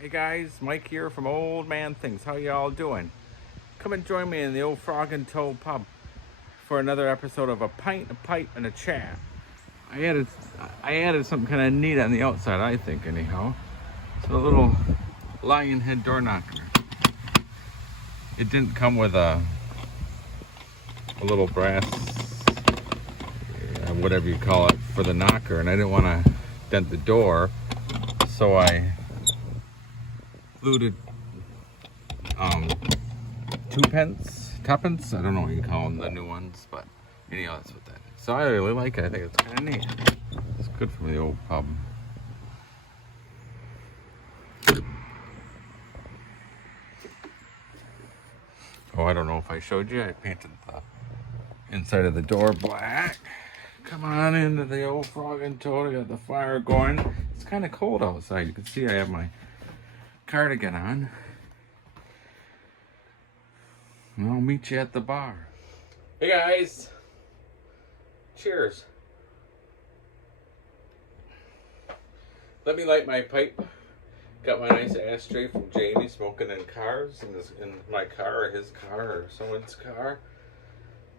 Hey guys, Mike here from Old Man Things. How y'all doing? Come and join me in the old Frog and Toad pub for another episode of A Pint, a Pipe, and a Chat. I added, I added something kind of neat on the outside, I think, anyhow. It's a little lion head door knocker. It didn't come with a little brass, whatever you call it, for the knocker, and I didn't want to dent the door, so I glued tuppence. I don't know what you call them, the new ones, but anyhow, that's what that is. So I really like it. I think it's kind of neat. It's good for the old pub. Oh, I don't know if I showed you. I painted the inside of the door black. Come on into the old Frog and Toad. I got the fire going. It's kind of cold outside. You can see I have my cardigan on. And I'll meet you at the bar. Hey guys. Cheers. Let me light my pipe. Got my nice ashtray from Jamie, smoking in cars, in my car, or his car, or someone's car.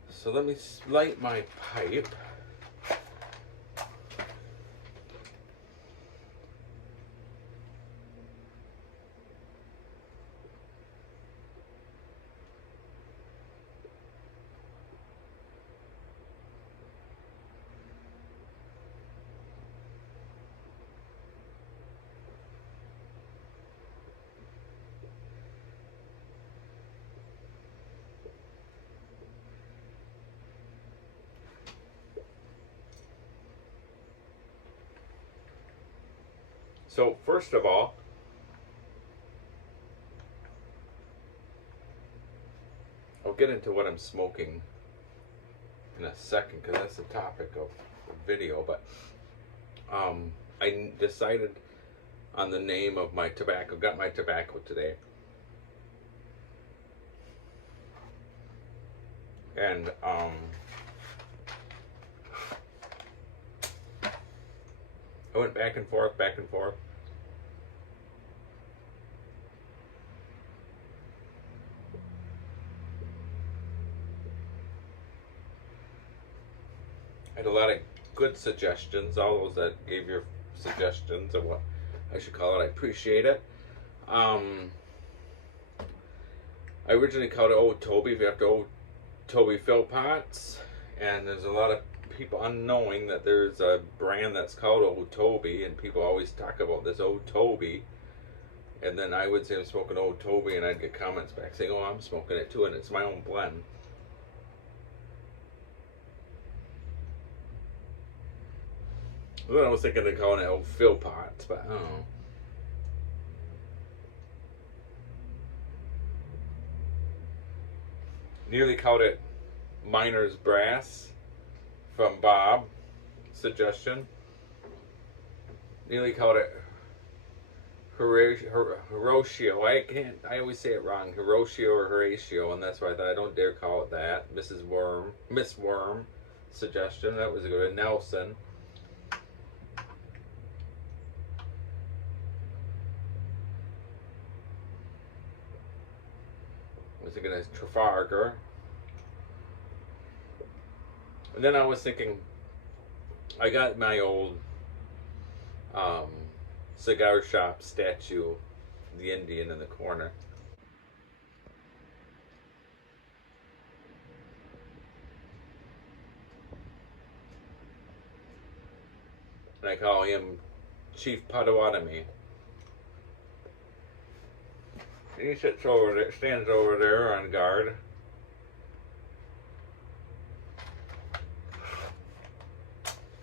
So let me light my pipe. So first of all, I'll get into what I'm smoking in a second because that's the topic of the video, but I decided on the name of my tobacco. Got my tobacco today. And I went back and forth. I had a lot of good suggestions, all those that gave your suggestions of what I should call it. I appreciate it. I originally called it Old Toby after Old Toby Philpotts, and there's a lot of people unknowing that there's a brand that's called Old Toby, and people always talk about this Old Toby, and then I would say I'm smoking Old Toby, and I'd get comments back saying, oh, I'm smoking it too, and it's my own blend. Then I was thinking of calling it Old Philpotts, but I don't know. Nearly called it Miner's Brass from Bob. Suggestion. Nearly called it Horatio. I always say it wrong. Horatio or Horatio, and that's why I thought I don't dare call it that. Miss Worm suggestion. That was a good one. Nelson. I was thinking of Trafalgar. And then I was thinking, I got my old cigar shop statue, the Indian in the corner. And I call him Chief Potawatomi. He stands over there on guard.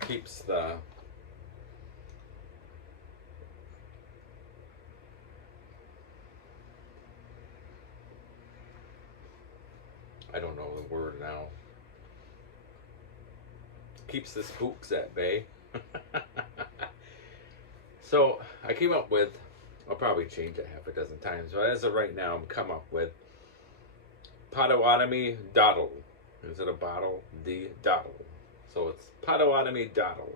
Keeps the I don't know the word now. Keeps the spooks at bay. So I came up with, I'll probably change it half a dozen times, but as of right now, I'm come up with Potawatomi Dottle. Instead of bottle, the Dottle. So it's Potawatomi Dottle.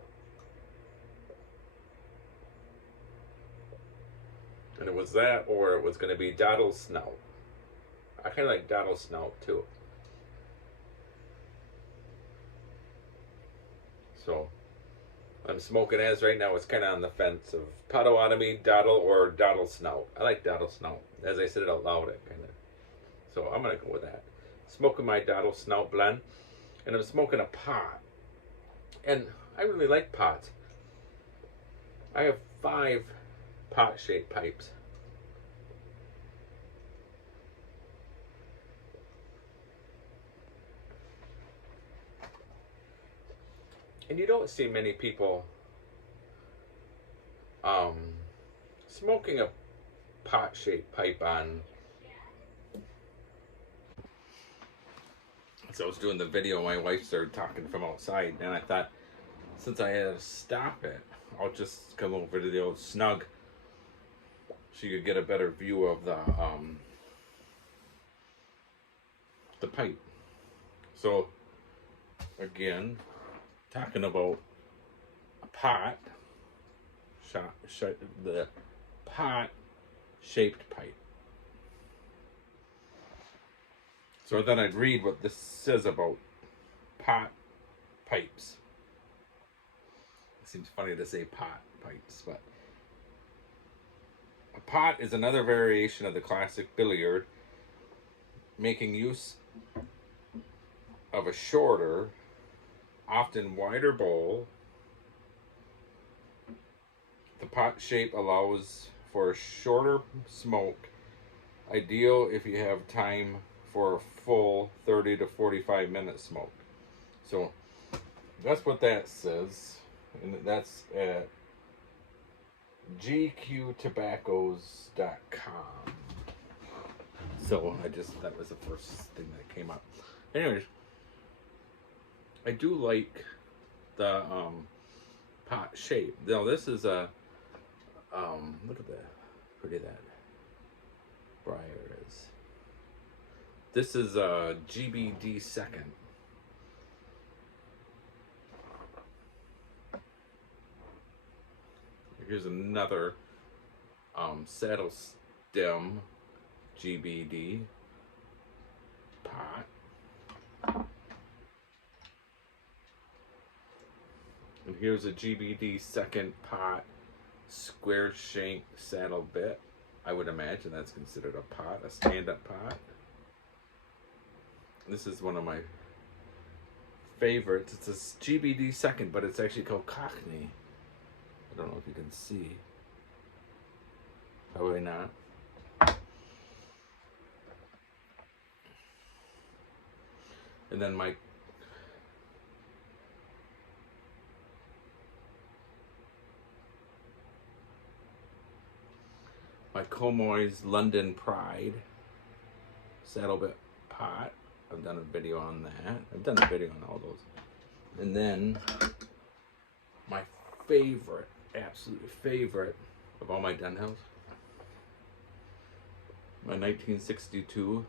And it was that, or it was going to be dottle snout. I kind of like dottle snout too. So I'm smoking as right now. It's kind of on the fence of Potawatomi, dottle, or dottle snout. I like dottle snout. As I said it out loud, it kind of. So I'm gonna go with that. Smoking my dottle snout blend, and I'm smoking a pot. And I really like pots. I have 5 pot-shaped pipes. And you don't see many people smoking a pot-shaped pipe on. So I was doing the video, my wife started talking from outside, and I thought, since I had to stop it, I'll just come over to the old snug so you could get a better view of the pipe. So again, talking about a pot, the pot-shaped pipe. So I thought I'd read what this says about pot pipes. It seems funny to say pot pipes, but a pot is another variation of the classic billiard, making use of a shorter, often wider bowl. The pot shape allows for a shorter smoke, ideal if you have time for a full 30 to 45 minute smoke. So that's what that says, and that's at gqtobaccos.com. So that was the first thing that came up. Anyways, I do like the pot shape. Now this is a look at that, pretty that briar is. This is a GBD second. Here's another saddle stem GBD pot. And here's a GBD second pot square shank saddle bit. I would imagine that's considered a pot, a stand-up pot. This is one of my favorites. It's a GBD second, but it's actually called Cockney. I don't know if you can see. Probably not. And then my Comoy's London Pride saddle bit pot. I've done a video on that. I've done a video on all those. And then my favorite, absolute favorite of all my Dunhills, my 1962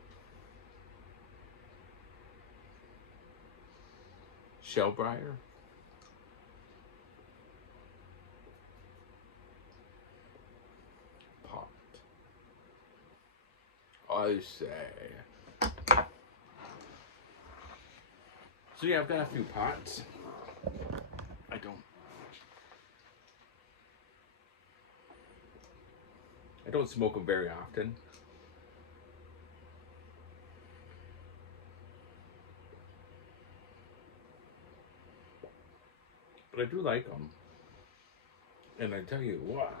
Shellbriar. Pot. I say. So yeah, I've got a few pots. I don't smoke them very often. But I do like them. And I tell you what,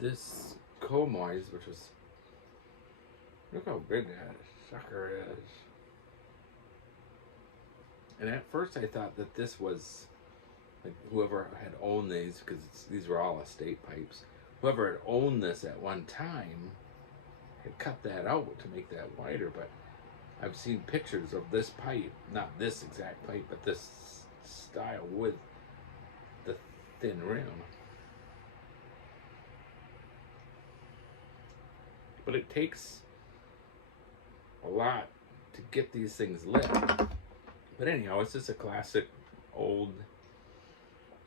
this Comoy's, which is, look how big that sucker is. And at first I thought that this was, like, whoever had owned these, because these were all estate pipes, whoever had owned this at one time had cut that out to make that wider, but I've seen pictures of this pipe, not this exact pipe, but this style with the thin rim. But it takes a lot to get these things lit. But anyhow, it's just a classic old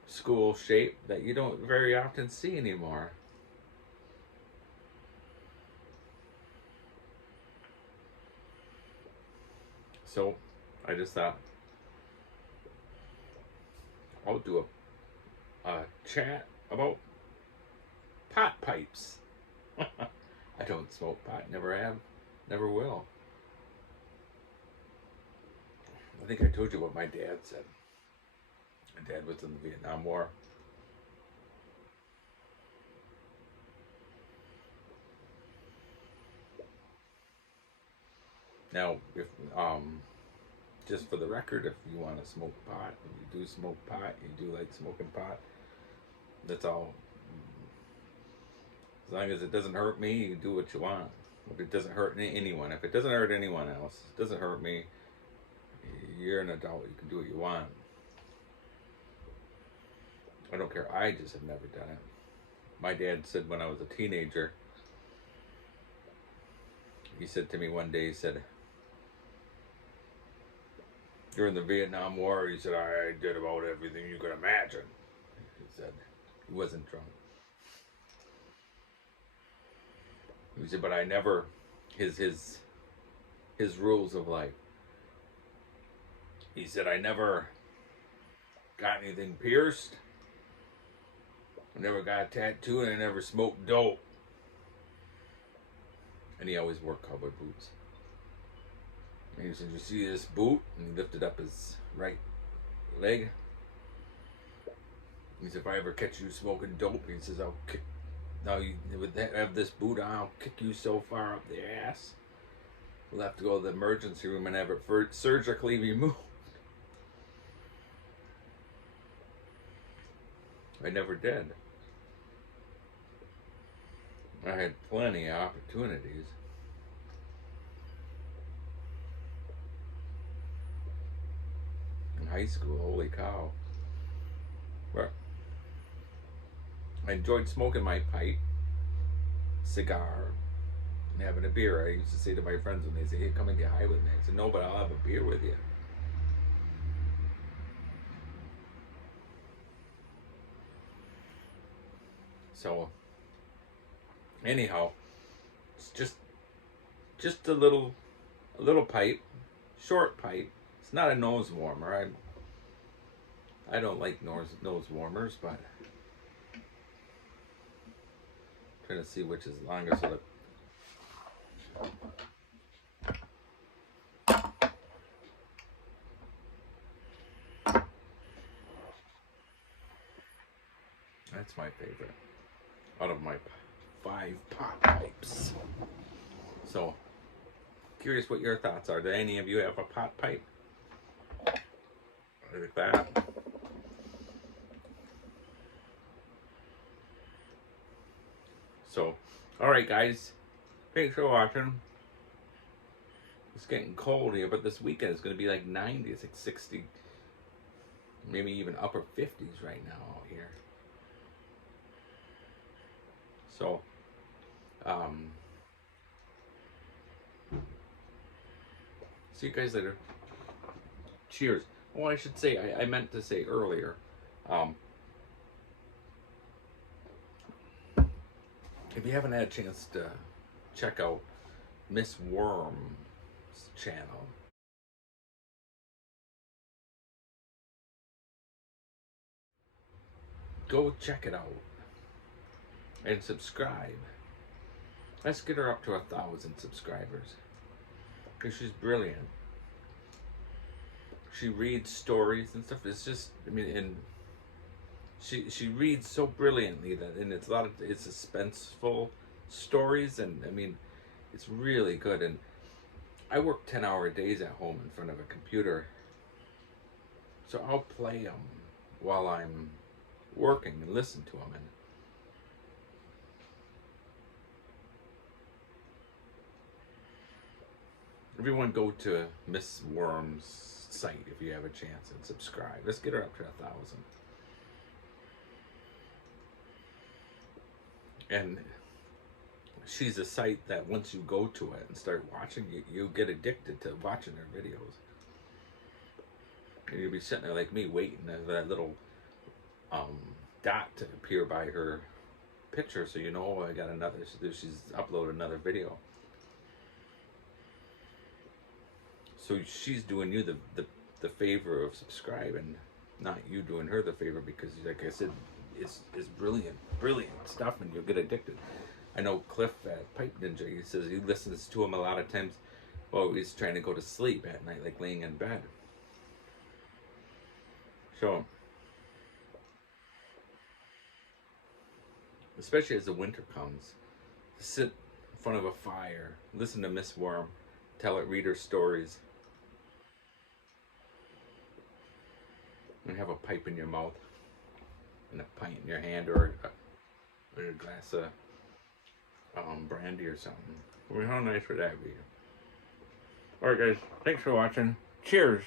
school shape that you don't very often see anymore. So I just thought I'll do a chat about pot pipes. I don't smoke pot, never have, never will. I think I told you what my dad said. My dad was in the Vietnam War. Now, if just for the record, if you want to smoke pot, if you do smoke pot, you do like smoking pot, that's all. As long as it doesn't hurt me, you do what you want. If it doesn't hurt anyone, if it doesn't hurt anyone else, it doesn't hurt me, you're an adult, you can do what you want. I don't care, I just have never done it. My dad said when I was a teenager, he said to me one day, he said, during the Vietnam War, he said, I did about everything you could imagine. He said, he wasn't drunk. He said, but I never, his rules of life. He said, I never got anything pierced. I never got a tattoo, and I never smoked dope. And he always wore cowboy boots. And he said, you see this boot? And he lifted up his right leg. He said, if I ever catch you smoking dope, he says, I'll kick. Now you would have this boot on, I'll kick you so far up the ass. We'll have to go to the emergency room and have it surgically removed. I never did. I had plenty of opportunities. In high school, holy cow. But I enjoyed smoking my pipe, cigar, and having a beer. I used to say to my friends when they say, hey, come and get high with me. I said, no, but I'll have a beer with you. So, anyhow, it's just a little pipe, short pipe. It's not a nose warmer. I don't like nose warmers, but I'm trying to see which is longer so that that's my favorite out of my 5 pot pipes. So, curious what your thoughts are. Do any of you have a pot pipe? Like that? So, alright guys, thanks for watching. It's getting cold here, but this weekend is going to be like 90, it's like 60, maybe even upper 50s right now out here. So, see you guys later. Cheers. Oh, I should say, I meant to say earlier, if you haven't had a chance to check out Miss Worm's channel, go check it out and subscribe. Let's get her up to 1,000 subscribers, because she's brilliant. She reads stories and stuff. It's just, I mean, and she reads so brilliantly that, and it's it's suspenseful stories, and I mean, it's really good. And I work 10-hour days at home in front of a computer, so I'll play them while I'm working and listen to them. And everyone go to Miss Worm's site if you have a chance and subscribe. Let's get her up to 1,000. And she's a site that once you go to it and start watching, you get addicted to watching her videos. And you'll be sitting there like me waiting for that little dot to appear by her picture, so you know, oh, I got another, so she's uploaded another video. So she's doing you the favor of subscribing, not you doing her the favor, because like I said, it's brilliant stuff, and you'll get addicted. I know Cliff at Pipe Ninja, he says he listens to him a lot of times while he's trying to go to sleep at night, like laying in bed. So, especially as the winter comes, sit in front of a fire, listen to Miss Worm, read her stories, and have a pipe in your mouth and a pint in your hand, or a glass of brandy or something. Well, how nice would that be? Alright guys, thanks for watching. Cheers!